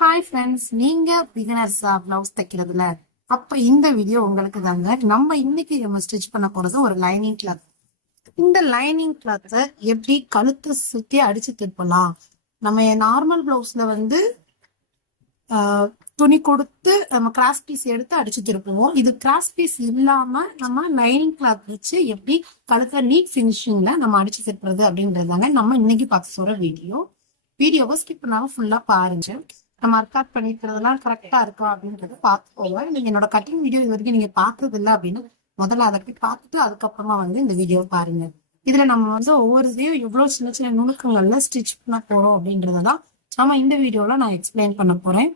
Hi friends, நீங்க பிகினர்ஸா blouse தைக்கிறதுல? அப்ப இந்த வீடியோ உங்களுக்கு தாங்க. நம்ம ஸ்டிச் பண்ண போறது ஒரு லைனிங் கிளாத். இந்த லைனிங் கிளாத்தை எப்படி கழுத்தை சுத்தி அடிச்சு திருப்பலாம். நம்ம நார்மல் பிளவுஸ்ல வந்து துணி கொடுத்து நம்ம கிராஸ் பீஸ் எடுத்து அடிச்சு திருப்புவோம். இது கிராஸ் பீஸ் இல்லாம நம்ம லைனிங் கிளாத் வச்சு எப்படி கழுத்தை நீட் ஃபினிஷிங்ல நம்ம அடிச்சு திருப்புறது அப்படின்றதாங்க நம்ம இன்னைக்கு பார்க்க சொல்ற வீடியோவை ஸ்கிப் பண்ணாம ஃபுல்லா பாருங்க. நம்ம ரெக்கார்ட் பண்ணிக்கிறதெல்லாம் கரெக்டா இருக்கா அப்படின்றத பார்த்துக்கோங்க. நீங்க என்னோட கட்டிங் வீடியோ இது வரைக்கும் நீங்க பார்த்தது இல்லை அப்படின்னா முதல்ல அதை போய் பார்த்துட்டு அதுக்கப்புறமா வந்து இந்த வீடியோ பாருங்க. இதுல நம்ம வந்து ஒவ்வொரு இதையும் எவ்வளவு சின்ன சின்ன நுணுக்கங்கள்ல ஸ்டிச் பண்ண போறோம் அப்படின்றதான் நம்ம இந்த வீடியோல நான் எக்ஸ்பிளைன் பண்ண போறேன்.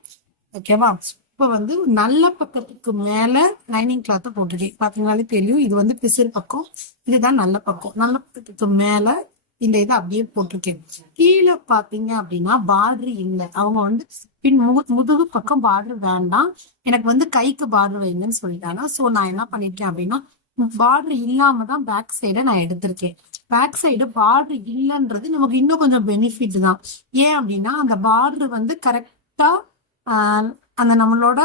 ஓகேவா? இப்ப வந்து நல்ல பக்கத்துக்கு மேல லைனிங் கிளாத்தை போட்டுருக்கேன். பாத்தீங்கன்னாலே தெரியும், இது வந்து பிசிறு பக்கம், இதுதான் நல்ல பக்கம். நல்ல பக்கத்துக்கு மேல இந்த இதை அப்படியே போட்டிருக்கேன். கீழே பாத்தீங்க அப்படின்னா பார்டர் இல்லை. அவங்க வந்து முதுகு பக்கம் பார்டர் வேண்டாம், எனக்கு வந்து கைக்கு பார்டர் வைங்கன்னு சொல்லிட்டாங்க. சோ நான் என்ன பண்ணிருக்கேன் அப்படின்னா பார்டர் இல்லாம தான் பேக் சைடை நான் எடுத்திருக்கேன். பேக் சைடு பார்டர் இல்லைன்றது நமக்கு இன்னும் கொஞ்சம் பெனிஃபிட் தான். ஏன் அப்படின்னா அந்த பார்டர் வந்து கரெக்டா அந்த நம்மளோட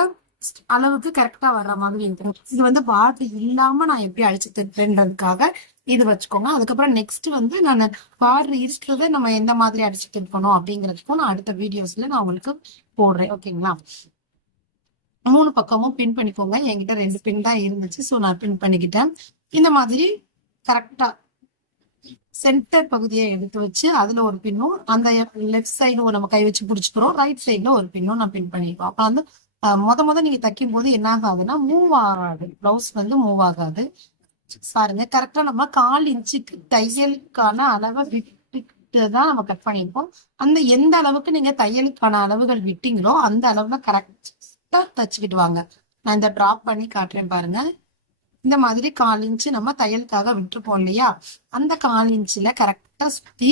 அளவுக்கு கரெக்டா வர்ற மாதிரி இருக்கும். இது வந்து பார்டர் இல்லாம நான் எப்படி அடிச்சு திருப்பேன்றதுக்காக இது வச்சுக்கோங்க. அதுக்கப்புறம் நெக்ஸ்ட் வந்து நான் பார்டர் இருக்கிறத நம்ம எந்த மாதிரி அடிச்சு திருப்பணும் அப்படிங்கிறதுக்கும் நான் அடுத்த வீடியோஸ்ல நான் உங்களுக்கு போடுறேன். ஓகேங்களா? 3 பக்கமும் பின் பண்ணிக்கோங்க. என்கிட்ட 2 பின் தான் இருந்துச்சு, ஸோ நான் பின் பண்ணிக்கிட்டேன். இந்த மாதிரி கரெக்டா சென்டர் பகுதியை எடுத்து வச்சு அதுல ஒரு பின்னும், அந்த லெஃப்ட் சைடு நம்ம கை வச்சு பிடிச்சிக்கிறோம், ரைட் சைட்ல ஒரு பின்னும் நான் பின் பண்ணிருக்கோம். அப்ப வந்து முத நீங்க தைக்கும் போது என்ன ஆகாதுன்னா மூவ் ஆகாது, பிளவுஸ் வந்து மூவ் ஆகாது. பாருங்க, கரெக்டா நம்ம 1/4 இன்ச்சுக்கு தையலுக்கான அளவை விட்டு தான் நம்ம கட் பண்ணிருப்போம். அந்த எந்த அளவுக்கு நீங்க தையலுக்கான அளவுகள் விட்டீங்களோ அந்த அளவுல கரெக்டா தச்சுக்கிட்டு வாங்க. நான் இந்த டிராப் பண்ணி காட்டுறேன் பாருங்க. இந்த மாதிரி 1/4 இன்ச்சு நம்ம தையலுக்காக விட்டுருப்போம் இல்லையா, அந்த 1/4 இன்ச்சுல கரெக்டா சுத்தி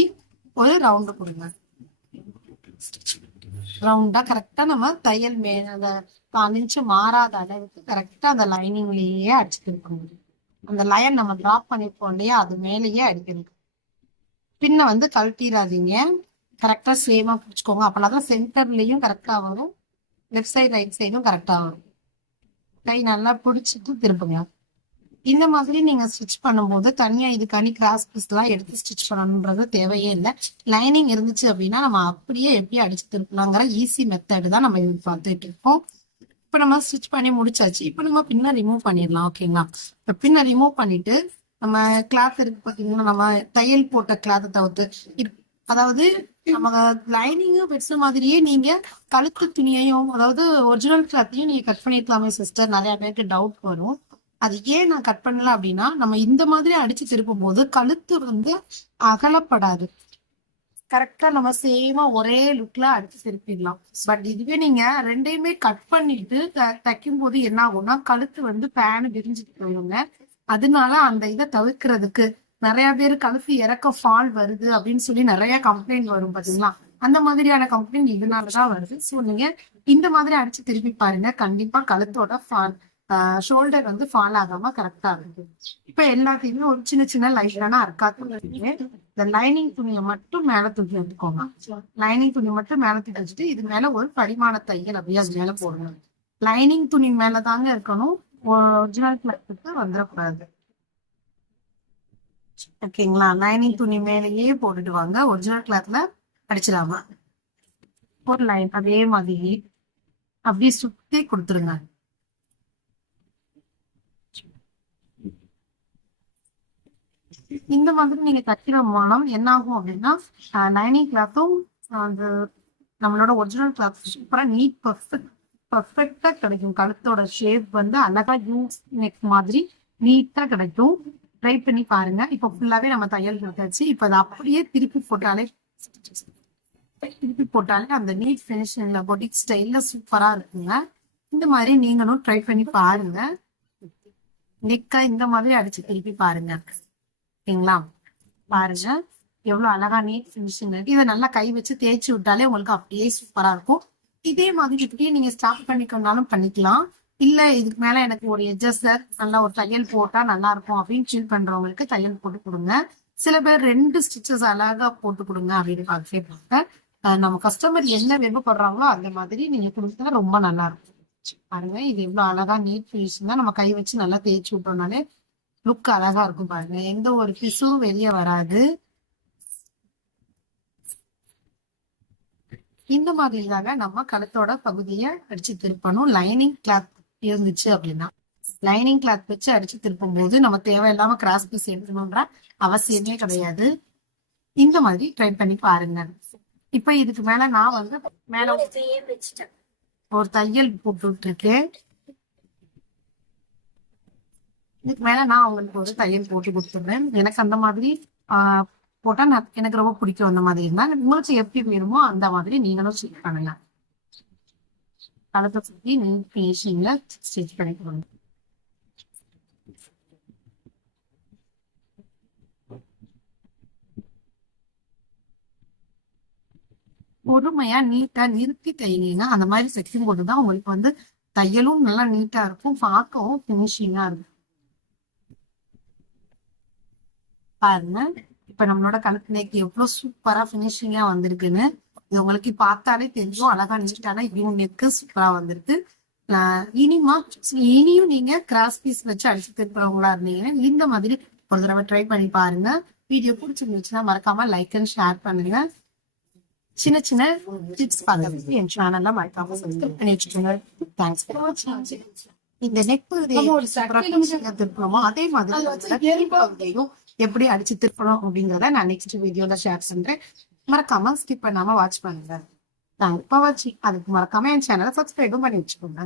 ஒரு ரவுண்டு கொடுங்க. ரவுண்டா கரெக்டா நம்ம தையல் மேல 1/4 இன்ச்சு மாறாத அளவுக்கு கரெக்டா அந்த லைனிங்லயே அடிச்சுட்டு இருக்கணும். அந்த லைன் நம்ம டிராப் பண்ணிருப்போம் இல்லையா, அது மேலேயே அடிக்கணும். பின்ன வந்து கழட்டிடாதீங்க, கரெக்டா சேமா பிடிச்சுக்கோங்க. அப்பனாதான் சென்டர்லயும் கரெக்டா வரும், லெஃப்ட் சைடு ரைட் சைடும் கரெக்டா வரும். கை நல்லா பிடிச்சிட்டு திருப்புங்க. இந்த மாதிரி நீங்க ஸ்டிச் பண்ணும்போது தனியா இதுக்காண்டி கிராஸ் பீஸ் எல்லாம் எடுத்து ஸ்டிச் பண்ணணுன்றது தேவையே இல்லை. லைனிங் இருந்துச்சு அப்படின்னா நம்ம அப்படியே எப்படி அடிச்சு திருப்பலாங்கிற ஈஸி மெத்தடு தான் நம்ம இது பார்த்துட்டு இருக்கோம். இப்ப நம்ம ஸ்டிச் பண்ணி முடிச்சாச்சு. இப்ப நம்ம பின்ன ரிமூவ் பண்ணிடலாம். ஓகேங்களா? இப்ப பின்ன ரிமூவ் பண்ணிட்டு நம்ம கிளாத் இருக்கு பாத்தீங்கன்னா, நம்ம தையல் போட்ட கிளாத்தை தவிர்த்து, அதாவது நம்ம லைனிங்கும் பெருசு மாதிரியே நீங்க கழுத்து துணியையும், அதாவது ஒரிஜினல் கிளாத்தையும் நீங்க கட் பண்ணிருக்கலாமே சிஸ்டர், நிறைய பேருக்கு டவுட் வரும். அது ஏன் நான் கட் பண்ணல அப்படின்னா, நம்ம இந்த மாதிரி அடிச்சு திருப்பும் போது கழுத்து வந்து அகலப்படாது. கரெக்டா நம்ம சேமா ஒரே லுக்ல அடிச்சு திருப்பிடலாம். பட் இதுவே நீங்க ரெண்டையுமே கட் பண்ணிட்டு தைக்கும் போது என்ன ஆகும்னா கழுத்து வந்து பேனு விரிஞ்சுட்டு போயிடுங்க. அதனால அந்த இதை தவிர்க்கிறதுக்கு நிறைய பேர் கழுத்து இறக்க ஃபால் வருது அப்படின்னு சொல்லி நிறைய கம்ப்ளைண்ட் வரும் பாத்தீங்களா. அந்த மாதிரியான கம்ப்ளைண்ட் இதனாலதான் வருது. ஸோ நீங்க இந்த மாதிரி அடிச்சு திருப்பி பாருங்க, கண்டிப்பா கழுத்தோட ஃபால் ஷோல்டர் வந்து ஃபால் ஆகாம கரெக்டா இருக்கு. இப்ப எல்லாத்தையுமே ஒரு சின்ன சின்ன லைட்டான அர்க்காத்து இந்த லைனிங் துணியை மட்டும் மேல தூக்கி எடுத்துக்கோங்க. லைனிங் துணி மட்டும் மேல தூக்கி வச்சுட்டு இது மேல ஒரு படிமான தையல் அப்படியே அது மேல போடணும். லைனிங் துணி மேலதாங்க இருக்கணும், ஒரிஜினல் கிளாத்துக்கு வந்துடக்கூடாது. ஓகேங்களா? லைனிங் துணி மேலேயே போட்டுட்டு வாங்க, ஒரிஜினல் கிளாத்ல அடிச்சிடாம ஒரு லைன் அதே மாதிரி அப்படியே சுத்தி கொடுத்துருங்க. இந்த மாதிரி நீங்க தைக்கிற மூலம் என்ன ஆகும் அப்படின்னா லைனிங் கிளாத்தும் அந்த நம்மளோட ஒரிஜினல் கிளாத் சூப்பரா நீட் பர்ஃபெக்டா கிடைக்கும். கழுத்தோட ஷேப் வந்து அழகா யூஸ் நெக் மாதிரி நீட்டா கிடைக்கும். ட்ரை பண்ணி பாருங்க. இப்ப ஃபுல்லாவே நம்ம தையல் கொடுத்தாச்சு. இப்ப அதை அப்படியே திருப்பி போட்டாலே அந்த நீட் பினிஷிங்ல பொட்டிக் ஸ்டைல்ல சூப்பரா இருக்குங்க. இந்த மாதிரி நீங்களும் ட்ரை பண்ணி பாருங்க. நெக்கா இந்த மாதிரி அடிச்சு திருப்பி பாருங்க. ஓகேங்களா? பாருங்க எவ்வளவு அழகா நீட் பினிஷிங் இருக்கு. இதை நல்லா கை வச்சு தேய்ச்சி விட்டாலே உங்களுக்கு அப்படியே சூப்பரா இருக்கும். இதே மாதிரி இப்படியே நீங்க ஸ்டார்ட் பண்ணிக்கணும்னாலும் பண்ணிக்கலாம். இல்ல இதுக்கு மேல எனக்கு ஒரு எட்ஜஸ் நல்லா ஒரு தையல் போட்டா நல்லா இருக்கும் அப்படின்னு ஃபீல் பண்றவங்களுக்கு தையல் போட்டு கொடுங்க. சில பேர் 2 ஸ்டிச்சஸ் அழகா போட்டு கொடுங்க அப்படின்னு கேட்பாங்க. நம்ம கஸ்டமர் என்ன விருப்பப்படுறாங்களோ அந்த மாதிரி நீங்க கொடுத்தா ரொம்ப நல்லா இருக்கும். பாருங்க இது எவ்வளவு அழகா நீட் ஃபினிஷ் தான். நம்ம கை வச்சு நல்லா தேய்ச்சி விட்டோம்னாலே லுக் அழகா இருக்கும். பாருங்க எந்த ஒரு பிசும் வெளியே வராது. இந்த மாதிரி தாங்க நம்ம கழுத்தோட பகுதியை அடிச்சு திருப்பணும். லைனிங் கிளாத் இருந்துச்சு அப்படின்னா லைனிங் கிளாத் வச்சு அடிச்சு திருப்பும் போது நம்ம தேவையில்லாம கிராஸ் பீஸ் எடுக்கணும்ன்ற அவசியமே கிடையாது. இந்த மாதிரி ட்ரை பண்ணி பாருங்க. இப்ப இதுக்கு மேல நான் வந்து மேல ஒரு தையல் போட்டு இருக்கேன். இதுக்கு மேல நான் அவங்களுக்கு ஒரு தையல் போட்டு கொடுத்துடுறேன். எனக்கு அந்த மாதிரி போட்டா எனக்கு ரொம்ப பிடிக்கும். அந்த மாதிரி இருந்தா உங்களுக்கு எப்படி வேணுமோ அந்த மாதிரி நீங்களும் ஸ்டிச் பண்ணலாம். கழுத்தை சுற்றி நீட் ஃபினிஷிங்ல ஸ்டிச் பண்ணிக்கணும். பொறுமையா நீட்டா நிறுத்தி தையலினா அந்த மாதிரி செக்ஷன் போட்டுதான் உங்களுக்கு வந்து தையலும் நல்லா நீட்டா இருக்கும், பார்க்கவும் ஃபினிஷிங்கா இருக்கும். பாருங்க இப்ப நம்மளோட கழுத்து நெக் எவ்வளவு சூப்பரா ஃபினிஷிங்கா வந்திருக்குன்னு இது உங்களுக்கு பார்த்தாலே தெரியும். அழகா நீட்டான யூ நெக்கு சூப்பரா வந்திருக்கு. இனியும் நீங்க கிராஸ் பீஸ் வச்சு அடிச்சு திருப்புறவங்களா இருந்தீங்கன்னா இந்த மாதிரி ஒரு தடவை ட்ரை பண்ணி பாருங்க. வீடியோ பிடிச்சிருந்துச்சுன்னா மறக்காம லைக் அண்ட் ஷேர் பண்ணுங்க. சின்ன சின்ன டிப்ஸ் பார்க்கறதுக்கு என் சேனல்ல மறக்காம சப்ஸ்கிரைப் பண்ணி வச்சுக்கோங்க. தேங்க்ஸ் ஃபார் வாட்சிங். இந்த நெக் திருப்பணுமோ அதே மாதிரி எப்படி அடிச்சு திருப்பணும் அப்படிங்கிறத நான் நெக்ஸ்ட் வீடியோல ஷேர் பண்றேன். மறக்காம ஸ்கிப் பண்ணாம வாட்ச் பண்ணுங்க. தேங்க்ஸ் ஃபார் வாட்சிங். அதுக்கு மறக்காம என் சேனலை சப்ஸ்கிரைபும் பண்ணி வச்சுக்கோங்க.